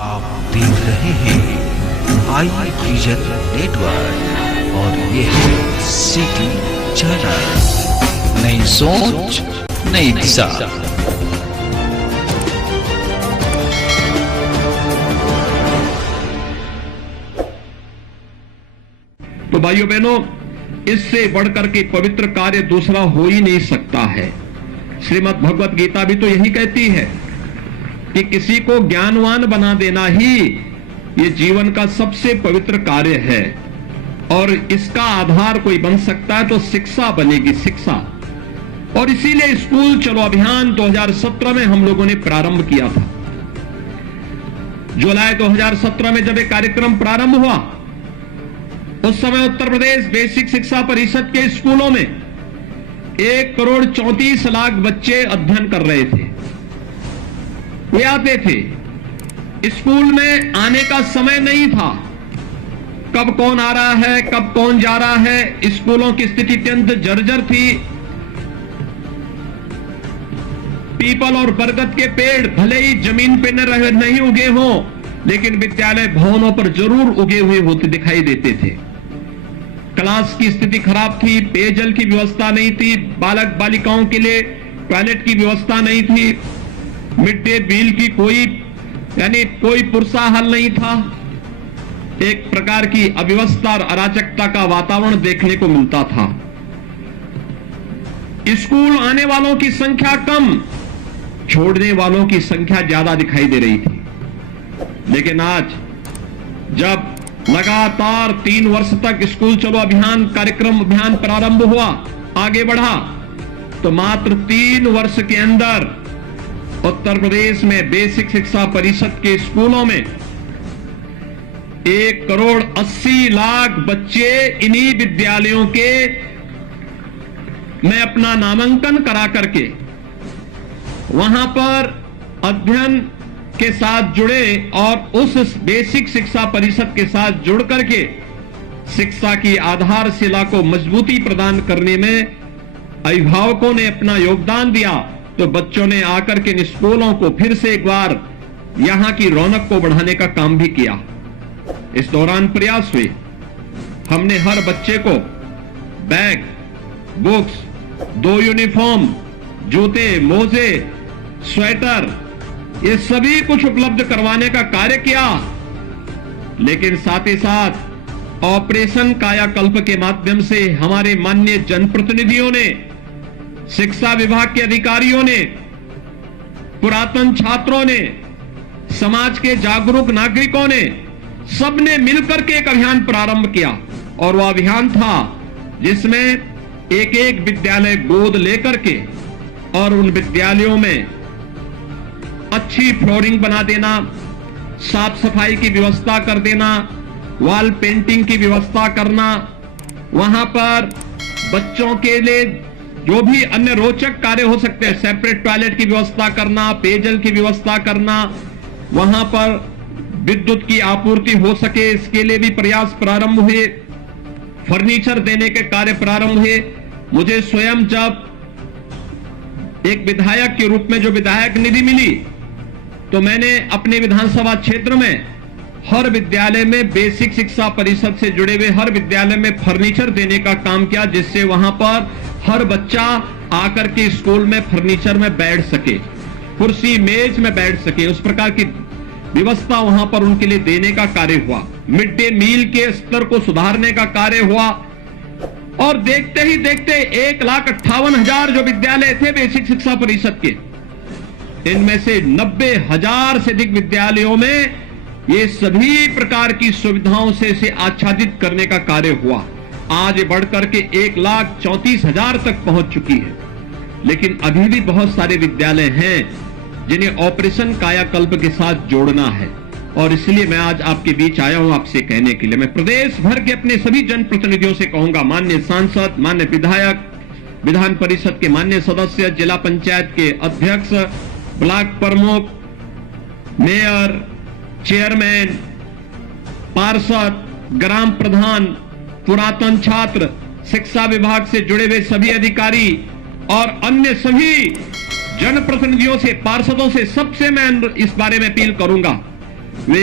आप देख रहे हैं आई विजन नेटवर्क और ये है सिटी चैनल। नई सोच नई दिशा। तो भाइयों बहनों, इससे बढ़कर के पवित्र कार्य दूसरा हो ही नहीं सकता है। श्रीमद् भगवत गीता भी तो यही कहती है कि किसी को ज्ञानवान बना देना ही ये जीवन का सबसे पवित्र कार्य है, और इसका आधार कोई बन सकता है तो शिक्षा बनेगी, शिक्षा। और इसीलिए स्कूल चलो अभियान 2017 में हम लोगों ने प्रारंभ किया था। जुलाई 2017 में जब एक कार्यक्रम प्रारंभ हुआ, उस समय उत्तर प्रदेश बेसिक शिक्षा परिषद के स्कूलों में 1,34,00,000 बच्चे अध्ययन कर रहे थे। वे आते थे, स्कूल में आने का समय नहीं था। कब कौन आ रहा है, कब कौन जा रहा है। स्कूलों की स्थिति अत्यंत जर्जर थी। पीपल और बरगद के पेड़ भले ही जमीन पे नहीं उगे हों, लेकिन विद्यालय भवनों पर जरूर उगे हुए होते दिखाई देते थे। क्लास की स्थिति खराब थी, पेयजल की व्यवस्था नहीं थी, बालक बालिकाओं के लिए टॉयलेट की व्यवस्था नहीं थी, मिड डे मील की कोई पुरसा हल नहीं था। एक प्रकार की अव्यवस्था और अराजकता का वातावरण देखने को मिलता था। स्कूल आने वालों की संख्या कम, छोड़ने वालों की संख्या ज्यादा दिखाई दे रही थी। लेकिन आज जब लगातार 3 वर्ष तक स्कूल चलो अभियान अभियान प्रारंभ हुआ, आगे बढ़ा, तो मात्र 3 वर्ष के अंदर उत्तर प्रदेश में बेसिक शिक्षा परिषद के स्कूलों में 1,80,00,000 बच्चे इन्हीं विद्यालयों के में अपना नामांकन करा करके वहां पर अध्ययन के साथ जुड़े, और उस बेसिक शिक्षा परिषद के साथ जुड़ करके शिक्षा की आधारशिला को मजबूती प्रदान करने में अभिभावकों ने अपना योगदान दिया। तो बच्चों ने आकर के इन स्कूलों को फिर से एक बार यहां की रौनक को बढ़ाने का काम भी किया। इस दौरान प्रयास हुए, हमने हर बच्चे को बैग, बुक्स, 2 यूनिफॉर्म, जूते, मोजे, स्वेटर, ये सभी कुछ उपलब्ध करवाने का कार्य किया। लेकिन साथ ही साथ ऑपरेशन कायाकल्प के माध्यम से हमारे माननीय जनप्रतिनिधियों ने, शिक्षा विभाग के अधिकारियों ने, पुरातन छात्रों ने, समाज के जागरूक नागरिकों ने, सबने मिलकर के एक अभियान प्रारंभ किया। और वह अभियान था जिसमें एक एक विद्यालय गोद लेकर के और उन विद्यालयों में अच्छी फ्लोरिंग बना देना, साफ सफाई की व्यवस्था कर देना, वॉल पेंटिंग की व्यवस्था करना, वहां पर बच्चों के लिए जो भी अन्य रोचक कार्य हो सकते हैं, सेपरेट टॉयलेट की व्यवस्था करना, पेयजल की व्यवस्था करना, वहां पर विद्युत की आपूर्ति हो सके, इसके लिए भी प्रयास प्रारंभ हुए। फर्नीचर देने के कार्य प्रारंभ हुए। मुझे स्वयं जब एक विधायक के रूप में जो विधायक निधि मिली, तो मैंने अपने विधानसभा क्षेत्र में हर विद्यालय में बेसिक शिक्षा परिषद से जुड़े हुए हर विद्यालय में फर्नीचर देने का काम किया, जिससे वहां पर हर बच्चा आकर के स्कूल में फर्नीचर में बैठ सके, कुर्सी मेज में बैठ सके, उस प्रकार की व्यवस्था वहां पर उनके लिए देने का कार्य हुआ। मिड डे मील के स्तर को सुधारने का कार्य हुआ। और देखते ही देखते 1,58,000 जो विद्यालय थे बेसिक शिक्षा परिषद के, इनमें से 90,000 से अधिक विद्यालयों में ये सभी प्रकार की सुविधाओं से इसे आच्छादित करने का कार्य हुआ। आज बढ़कर के 1,34,000 तक पहुंच चुकी है। लेकिन अभी भी बहुत सारे विद्यालय हैं जिन्हें ऑपरेशन कायाकल्प के साथ जोड़ना है, और इसलिए मैं आज आपके बीच आया हूं आपसे कहने के लिए। मैं प्रदेश भर के अपने सभी जनप्रतिनिधियों से कहूंगा, माननीय सांसद, माननीय विधायक, विधान परिषद के माननीय सदस्य, जिला पंचायत के अध्यक्ष, ब्लॉक प्रमुख, मेयर, चेयरमैन, पार्षद, ग्राम प्रधान, पुरातन छात्र, शिक्षा विभाग से जुड़े हुए सभी अधिकारी और अन्य सभी जनप्रतिनिधियों से, पार्षदों से, सबसे मैं इस बारे में अपील करूंगा वे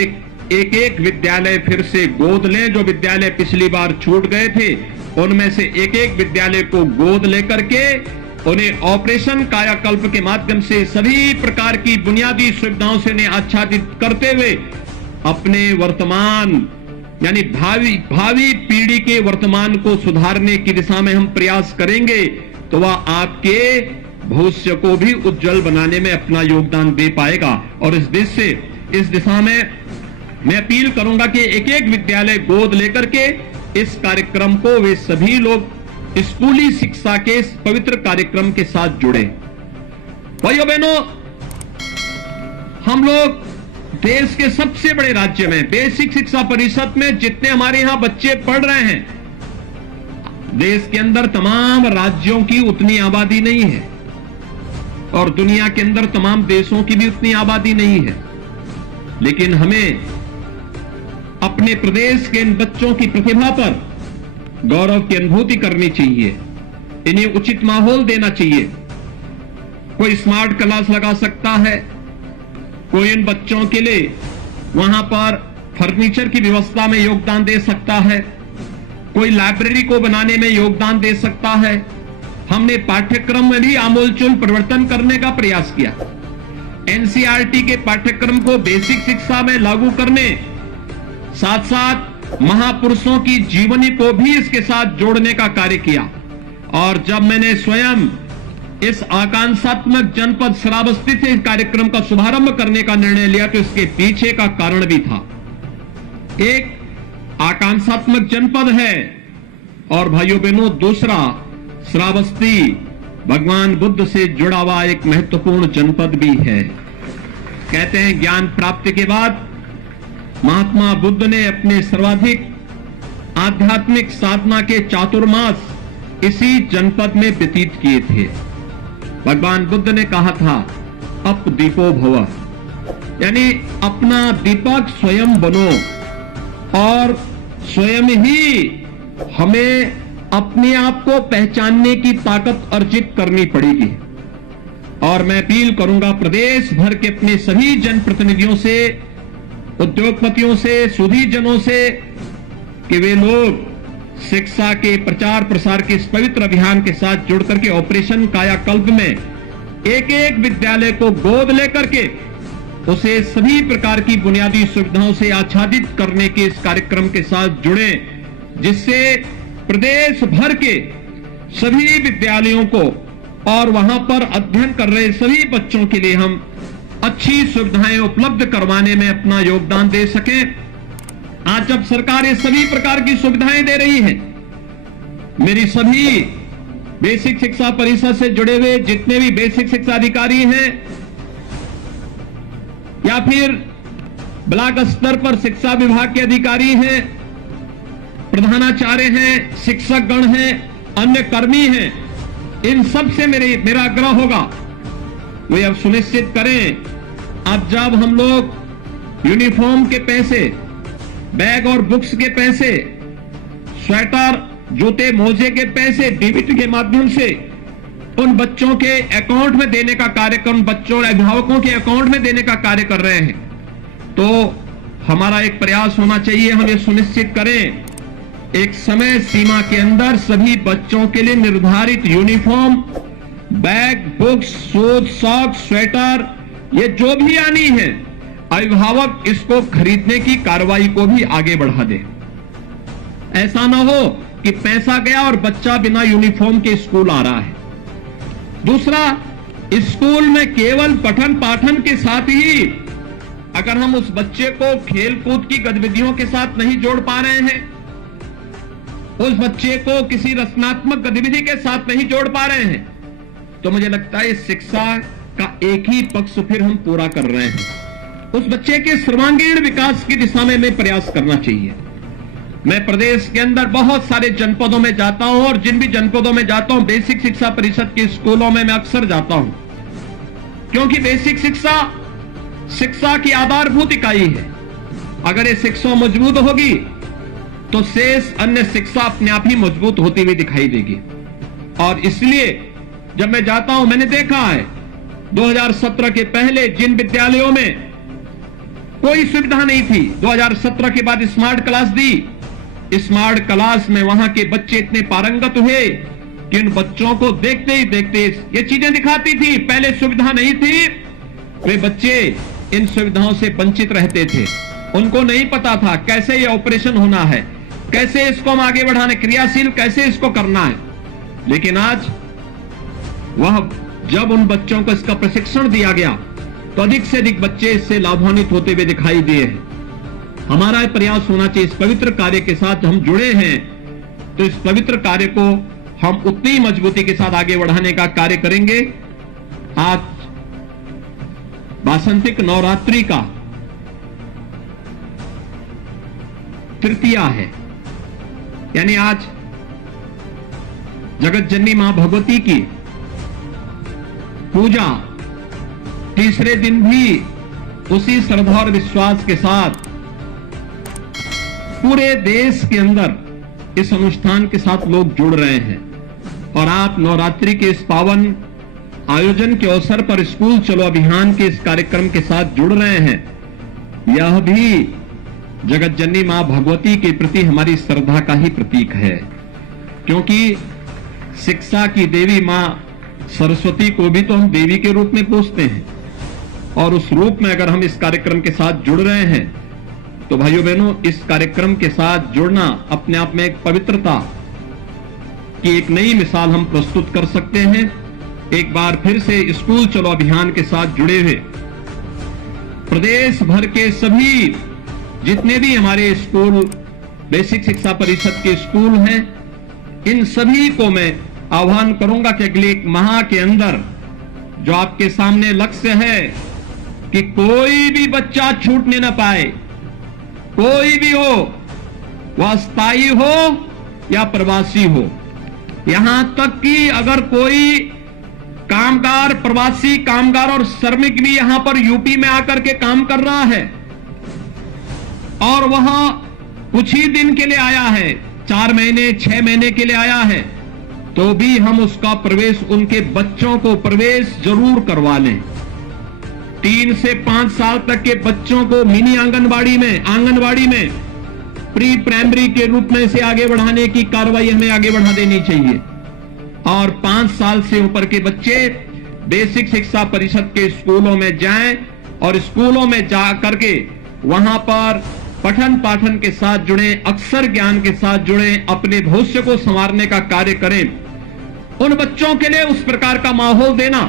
एक एक विद्यालय फिर से गोद लें। जो विद्यालय पिछली बार छूट गए थे, उनमें से एक एक विद्यालय को गोद लेकर के उन्हें ऑपरेशन कायाकल्प के माध्यम से सभी प्रकार की बुनियादी सुविधाओं से उन्हें आच्छादित करते हुए अपने वर्तमान यानी भावी पीढ़ी के वर्तमान को सुधारने की दिशा में हम प्रयास करेंगे, तो वह आपके भविष्य को भी उज्जवल बनाने में अपना योगदान दे पाएगा। और इस दिशा में मैं अपील करूंगा कि एक एक विद्यालय गोद लेकर के इस कार्यक्रम को वे सभी लोग स्कूली शिक्षा के इस पवित्र कार्यक्रम के साथ जुड़े। भाइयों बहनों, हम लोग देश के सबसे बड़े राज्य में बेसिक शिक्षा परिषद में जितने हमारे यहां बच्चे पढ़ रहे हैं, देश के अंदर तमाम राज्यों की उतनी आबादी नहीं है और दुनिया के अंदर तमाम देशों की भी उतनी आबादी नहीं है। लेकिन हमें अपने प्रदेश के इन बच्चों की प्रतिभा पर गौरव की अनुभूति करनी चाहिए, इन्हें उचित माहौल देना चाहिए। कोई स्मार्ट क्लास लगा सकता है, कोई इन बच्चों के लिए वहां पर फर्नीचर की व्यवस्था में योगदान दे सकता है, कोई लाइब्रेरी को बनाने में योगदान दे सकता है। हमने पाठ्यक्रम में भी आमूलचूल परिवर्तन करने का प्रयास किया। एनसीईआरटी के पाठ्यक्रम को बेसिक शिक्षा में लागू करने, साथ साथ महापुरुषों की जीवनी को भी इसके साथ जोड़ने का कार्य किया। और जब मैंने स्वयं इस आकांक्षात्मक जनपद श्रावस्ती से इस कार्यक्रम का शुभारंभ करने का निर्णय लिया, तो इसके पीछे का कारण भी था। एक आकांक्षात्मक जनपद है और भाइयों बहनों, दूसरा श्रावस्ती भगवान बुद्ध से जुड़ा हुआ एक महत्वपूर्ण जनपद भी है। कहते हैं ज्ञान प्राप्ति के बाद महात्मा बुद्ध ने अपने सर्वाधिक आध्यात्मिक साधना के चातुर्मास इसी जनपद में व्यतीत किए थे। भगवान बुद्ध ने कहा था, अप दीपो भव, यानी अपना दीपक स्वयं बनो और स्वयं ही हमें अपने आप को पहचानने की ताकत अर्जित करनी पड़ेगी। और मैं अपील करूंगा प्रदेश भर के अपने सभी जनप्रतिनिधियों से, उद्योगपतियों से, सुधीजनों से कि वे लोग शिक्षा के प्रचार प्रसार के इस पवित्र अभियान के साथ जुड़ करके ऑपरेशन कायाकल्प में एक एक विद्यालय को गोद लेकर के उसे सभी प्रकार की बुनियादी सुविधाओं से आच्छादित करने के इस कार्यक्रम के साथ जुड़े, जिससे प्रदेश भर के सभी विद्यालयों को और वहां पर अध्ययन कर रहे सभी बच्चों के लिए हम अच्छी सुविधाएं उपलब्ध करवाने में अपना योगदान दे सकें। आज जब सरकार ये सभी प्रकार की सुविधाएं दे रही है, मेरी सभी बेसिक शिक्षा परिषद से जुड़े हुए जितने भी बेसिक शिक्षा अधिकारी हैं या फिर ब्लॉक स्तर पर शिक्षा विभाग के अधिकारी हैं, प्रधानाचार्य हैं, शिक्षक गण हैं, अन्य कर्मी हैं, इन सब से मेरा आग्रह होगा वे अब सुनिश्चित करें, अब जब हम लोग यूनिफॉर्म के पैसे, बैग और बुक्स के पैसे, स्वेटर, जूते, मोजे के पैसे डीबीटी के माध्यम से उन बच्चों के अकाउंट में देने का कार्यक्रम, बच्चों और अभिभावकों के अकाउंट में देने का कार्य कर रहे हैं, तो हमारा एक प्रयास होना चाहिए, हम ये सुनिश्चित करें एक समय सीमा के अंदर सभी बच्चों के लिए निर्धारित uniform, bag, books, shoes, socks, sweater, ये जो भी आनी है, अभिभावक इसको खरीदने की कार्रवाई को भी आगे बढ़ा दे। ऐसा ना हो कि पैसा गया और बच्चा बिना यूनिफॉर्म के स्कूल आ रहा है। दूसरा, स्कूल में केवल पठन पाठन के साथ ही अगर हम उस बच्चे को खेल कूद की गतिविधियों के साथ नहीं जोड़ पा रहे हैं, उस बच्चे को किसी रचनात्मक गतिविधि के साथ नहीं जोड़ पा रहे हैं, तो मुझे लगता है शिक्षा का एक ही पक्ष फिर हम पूरा कर रहे हैं। उस बच्चे के सर्वांगीण विकास की दिशा में प्रयास करना चाहिए। मैं प्रदेश के अंदर बहुत सारे जनपदों में जाता हूं और जिन भी जनपदों में जाता हूं बेसिक शिक्षा परिषद के स्कूलों में मैं अक्सर जाता हूं, क्योंकि बेसिक शिक्षा की आधारभूत इकाई है। अगर ये शिक्षा मजबूत होगी तो शेष अन्य शिक्षा अपने आप ही मजबूत होती हुई दिखाई देगी। और इसलिए जब मैं जाता हूं, मैंने देखा है 2017 के पहले जिन विद्यालयों में कोई सुविधा नहीं थी। 2017 के बाद स्मार्ट क्लास दी। स्मार्ट क्लास में वहां के बच्चे इतने पारंगत हुए कि उन बच्चों को देखते ही देखते ये चीजें दिखाती थी। पहले सुविधा नहीं थी, वे बच्चे इन सुविधाओं से वंचित रहते थे। उनको नहीं पता था कैसे ये ऑपरेशन होना है, कैसे इसको हम आगे बढ़ाने, क्रियाशील कैसे इसको करना है। लेकिन आज वह जब उन बच्चों को इसका प्रशिक्षण दिया गया तो अधिक से अधिक बच्चे इससे लाभान्वित होते हुए दिखाई दिए हैं। हमारा प्रयास होना चाहिए, इस पवित्र कार्य के साथ हम जुड़े हैं तो इस पवित्र कार्य को हम उतनी मजबूती के साथ आगे बढ़ाने का कार्य करेंगे। आज वासंतिक नवरात्रि का तृतीया है, यानी आज जगत जननी मां भगवती की पूजा तीसरे दिन भी उसी श्रद्धा और विश्वास के साथ पूरे देश के अंदर इस अनुष्ठान के साथ लोग जुड़ रहे हैं। और आप नवरात्रि के इस पावन आयोजन के अवसर पर स्कूल चलो अभियान के इस कार्यक्रम के साथ जुड़ रहे हैं। यह भी जगत जननी मां भगवती के प्रति हमारी श्रद्धा का ही प्रतीक है, क्योंकि शिक्षा की देवी मां सरस्वती को भी तो हम देवी के रूप में पूजते हैं। और उस रूप में अगर हम इस कार्यक्रम के साथ जुड़ रहे हैं तो भाइयों बहनों, इस कार्यक्रम के साथ जुड़ना अपने आप में एक पवित्रता की एक नई मिसाल हम प्रस्तुत कर सकते हैं। एक बार फिर से स्कूल चलो अभियान के साथ जुड़े हुए प्रदेश भर के सभी जितने भी हमारे स्कूल, बेसिक शिक्षा परिषद के स्कूल हैं, इन सभी को मैं आह्वान करूंगा कि अगले एक माह के अंदर जो आपके सामने लक्ष्य है कि कोई भी बच्चा छूटने न पाए, कोई भी हो, वह स्थायी हो या प्रवासी हो। यहां तक कि अगर कोई कामगार, प्रवासी कामगार और श्रमिक भी यहां पर यूपी में आकर के काम कर रहा है और वहां कुछ ही दिन के लिए आया है, 4 महीने 6 महीने के लिए आया है, तो भी हम उसका प्रवेश, उनके बच्चों को प्रवेश जरूर करवा लें। 3 से 5 साल तक के बच्चों को मिनी आंगनबाड़ी में प्री प्राइमरी के रूप में से आगे बढ़ाने की कार्रवाई हमें आगे बढ़ा देनी चाहिए। और 5 साल से ऊपर के बच्चे बेसिक शिक्षा परिषद के स्कूलों में जाएं और स्कूलों में जा करके वहां पर पठन पाठन के साथ जुड़े, अक्षर ज्ञान के साथ जुड़े, अपने भविष्य को संवारने का कार्य करें। उन बच्चों के लिए उस प्रकार का माहौल देना,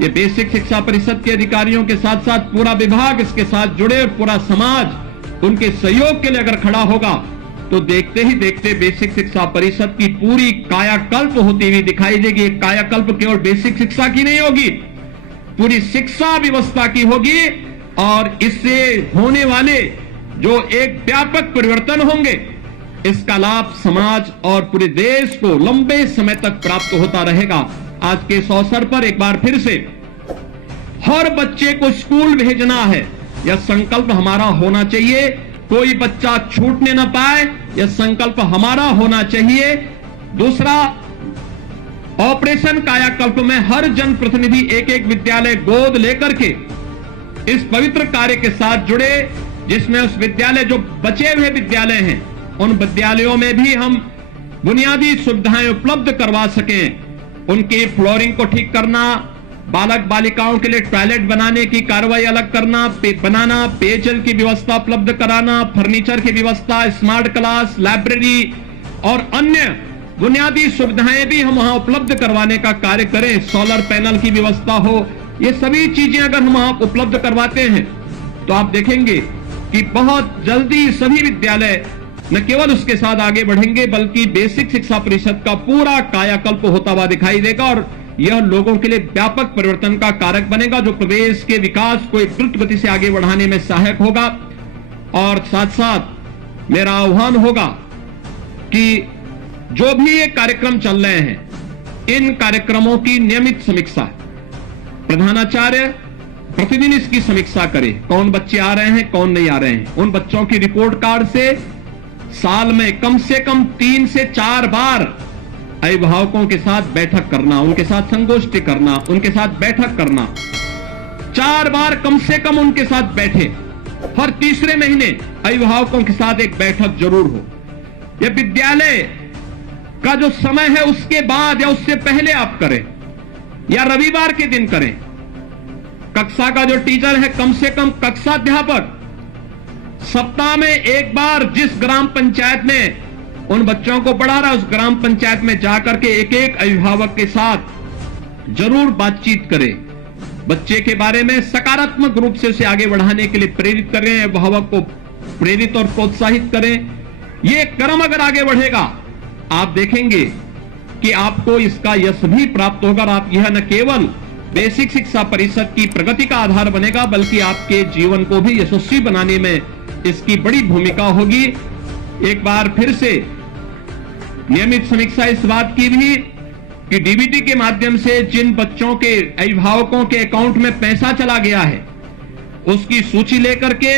ये बेसिक शिक्षा परिषद के अधिकारियों के साथ साथ पूरा विभाग इसके साथ जुड़े और पूरा समाज उनके सहयोग के लिए अगर खड़ा होगा तो देखते ही देखते बेसिक शिक्षा परिषद की पूरी कायाकल्प होती हुई दिखाई देगी। कायाकल्प केवल बेसिक शिक्षा की नहीं होगी, पूरी शिक्षा व्यवस्था की होगी। और इससे होने वाले जो एक व्यापक परिवर्तन होंगे, इसका लाभ समाज और पूरे देश को लंबे समय तक प्राप्त होता रहेगा। आज के इस अवसर पर एक बार फिर से हर बच्चे को स्कूल भेजना है, यह संकल्प हमारा होना चाहिए। कोई बच्चा छूटने न पाए, यह संकल्प हमारा होना चाहिए। दूसरा, ऑपरेशन कायाकल्प में हर जनप्रतिनिधि एक एक विद्यालय गोद लेकर के इस पवित्र कार्य के साथ जुड़े, जिसमें उस विद्यालय जो बचे हुए विद्यालय हैं उन विद्यालयों में भी हम बुनियादी सुविधाएं उपलब्ध करवा सकें। उनकी फ्लोरिंग को ठीक करना, बालक बालिकाओं के लिए टॉयलेट बनाने की कार्रवाई अलग करना, बनाना, पेयजल की व्यवस्था उपलब्ध कराना, फर्नीचर की व्यवस्था, स्मार्ट क्लास, लाइब्रेरी और अन्य बुनियादी सुविधाएं भी हम वहां उपलब्ध करवाने का कार्य करें। सोलर पैनल की व्यवस्था हो, ये सभी चीजें अगर हम वहां उपलब्ध करवाते हैं तो आप देखेंगे कि बहुत जल्दी सभी विद्यालय न केवल उसके साथ आगे बढ़ेंगे बल्कि बेसिक शिक्षा परिषद का पूरा कायाकल्प होता हुआ दिखाई देगा और यह लोगों के लिए व्यापक परिवर्तन का कारक बनेगा, जो प्रदेश के विकास को एक द्रुत गति से आगे बढ़ाने में सहायक होगा। और साथ साथ मेरा आह्वान होगा कि जो भी ये कार्यक्रम चल रहे हैं, इन कार्यक्रमों की नियमित समीक्षा, प्रधानाचार्य प्रतिदिन इसकी समीक्षा करे, कौन बच्चे आ रहे हैं, कौन नहीं आ रहे हैं। उन बच्चों की रिपोर्ट कार्ड से साल में कम से कम 3 से 4 बार अभिभावकों के साथ बैठक करना, उनके साथ संगोष्ठी करना, उनके साथ बैठक करना, 4 बार कम से कम उनके साथ बैठे हर तीसरे महीने अभिभावकों के साथ एक बैठक जरूर हो। यह विद्यालय का जो समय है उसके बाद या उससे पहले आप करें, या रविवार के दिन करें। कक्षा का जो टीचर है, कम से कम कक्षाध्यापक सप्ताह में एक बार जिस ग्राम पंचायत में उन बच्चों को पढ़ा रहा है उस ग्राम पंचायत में जाकर के एक एक अभिभावक के साथ जरूर बातचीत करें। बच्चे के बारे में सकारात्मक रूप से उसे आगे बढ़ाने के लिए प्रेरित करें, अभिभावक को प्रेरित और प्रोत्साहित करें। ये क्रम अगर आगे बढ़ेगा आप देखेंगे कि आपको इसका यश भी प्राप्त होगा और आप यह न केवल बेसिक शिक्षा परिषद की प्रगति का आधार बनेगा बल्कि आपके जीवन को भी यशस्वी बनाने में इसकी बड़ी भूमिका होगी। एक बार फिर से नियमित समीक्षा इस बात की भी कि डीबीटी के माध्यम से जिन बच्चों के अभिभावकों के अकाउंट में पैसा चला गया है उसकी सूची लेकर के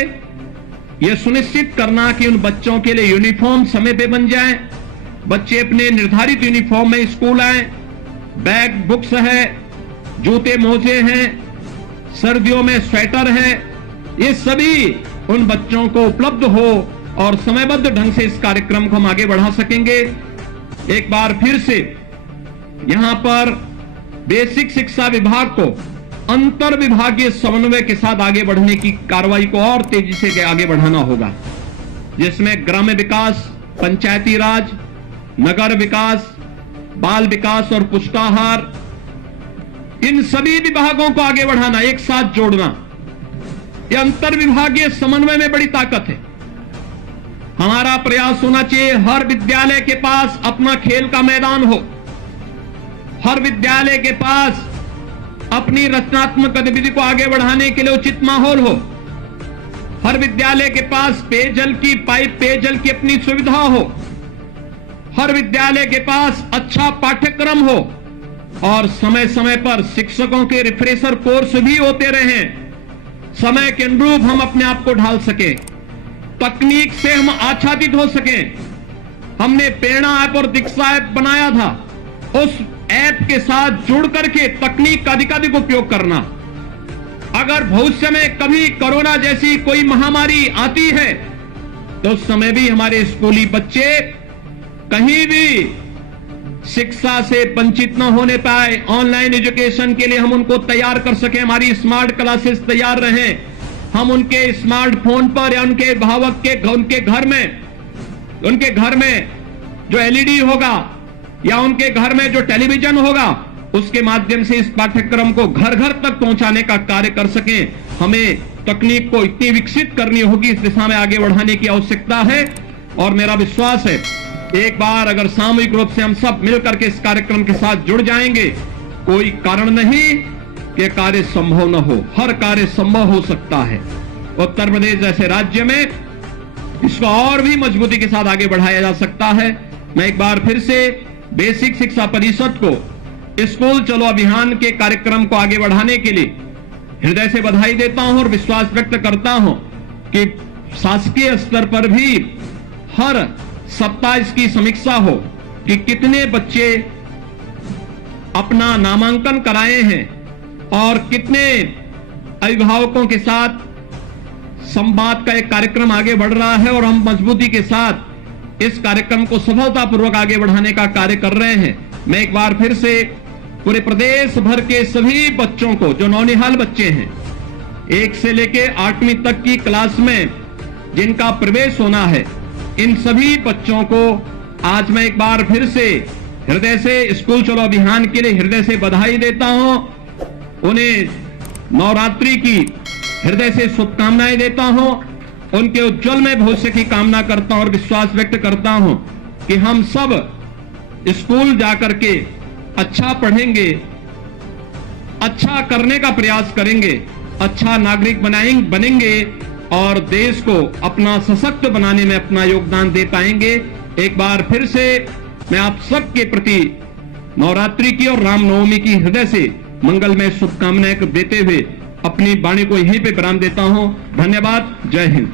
यह सुनिश्चित करना कि उन बच्चों के लिए यूनिफॉर्म समय पे बन जाए, बच्चे अपने निर्धारित यूनिफॉर्म में स्कूल आए, बैग बुक्स है, जूते मोजे हैं, सर्दियों में स्वेटर है, ये सभी उन बच्चों को उपलब्ध हो और समयबद्ध ढंग से इस कार्यक्रम को हम आगे बढ़ा सकेंगे। एक बार फिर से यहां पर बेसिक शिक्षा विभाग को अंतर विभागीय समन्वय के साथ आगे बढ़ने की कार्रवाई को और तेजी से आगे बढ़ाना होगा, जिसमें ग्राम्य विकास, पंचायती राज, नगर विकास, बाल विकास और पुष्टाहार, इन सभी विभागों को आगे बढ़ाना, एक साथ जोड़ना। यह अंतर विभागीय समन्वय में बड़ी ताकत है। हमारा प्रयास होना चाहिए हर विद्यालय के पास अपना खेल का मैदान हो, हर विद्यालय के पास अपनी रचनात्मक गतिविधि को आगे बढ़ाने के लिए उचित माहौल हो, हर विद्यालय के पास पेयजल की पेयजल की अपनी सुविधा हो, हर विद्यालय के पास अच्छा पाठ्यक्रम हो और समय समय पर शिक्षकों के रिफ्रेशर कोर्स भी होते रहें। समय के अनुरूप हम अपने आप को ढाल सके, तकनीक से हम आच्छादित हो सके। हमने प्रेरणा ऐप और दीक्षा ऐप बनाया था, उस ऐप के साथ जुड़ करके तकनीक का अधिकाधिक उपयोग करना। अगर भविष्य में कभी कोरोना जैसी कोई महामारी आती है तो उस समय भी हमारे स्कूली बच्चे कहीं भी शिक्षा से वंचित न होने पाए, ऑनलाइन एजुकेशन के लिए हम उनको तैयार कर सकें, हमारी स्मार्ट क्लासेस तैयार रहें, हम उनके स्मार्टफोन पर या उनके अभिभावक के उनके घर में जो एलईडी होगा या उनके घर में जो टेलीविजन होगा उसके माध्यम से इस पाठ्यक्रम को घर घर तक पहुंचाने का कार्य कर सकें। हमें तकनीक को इतनी विकसित करनी होगी, इस दिशा में आगे बढ़ाने की आवश्यकता है और मेरा विश्वास है एक बार अगर सामूहिक रूप से हम सब मिलकर के इस कार्यक्रम के साथ जुड़ जाएंगे, कोई कारण नहीं कि कार्य संभव न हो, हर कार्य संभव हो सकता है। उत्तर प्रदेश जैसे राज्य में इसको और भी मजबूती के साथ आगे बढ़ाया जा सकता है। मैं एक बार फिर से बेसिक शिक्षा परिषद को स्कूल चलो अभियान के कार्यक्रम को आगे बढ़ाने के लिए हृदय से बधाई देता हूं और विश्वास व्यक्त करता हूं कि शासकीय स्तर पर भी हर सप्ताह इसकी समीक्षा हो कि कितने बच्चे अपना नामांकन कराए हैं और कितने अभिभावकों के साथ संवाद का एक कार्यक्रम आगे बढ़ रहा है और हम मजबूती के साथ इस कार्यक्रम को सफलतापूर्वक आगे बढ़ाने का कार्य कर रहे हैं। मैं एक बार फिर से पूरे प्रदेश भर के सभी बच्चों को, जो नौनिहाल बच्चे हैं 1 से लेके 8वीं तक की क्लास में जिनका प्रवेश होना है, इन सभी बच्चों को आज मैं एक बार फिर से हृदय से स्कूल चलो अभियान के लिए हृदय से बधाई देता हूं। उन्हें नवरात्रि की हृदय से शुभकामनाएं देता हूं, उनके उज्जवल में भविष्य की कामना करता हूं और विश्वास व्यक्त करता हूं कि हम सब स्कूल जाकर के अच्छा पढ़ेंगे, अच्छा करने का प्रयास करेंगे, अच्छा नागरिक बनेंगे और देश को अपना सशक्त बनाने में अपना योगदान दे पाएंगे। एक बार फिर से मैं आप सबके प्रति नवरात्रि की और रामनवमी की हृदय से मंगलमय शुभकामनाएं देते हुए अपनी वाणी को यहीं पे विराम देता हूं। धन्यवाद। जय हिंद।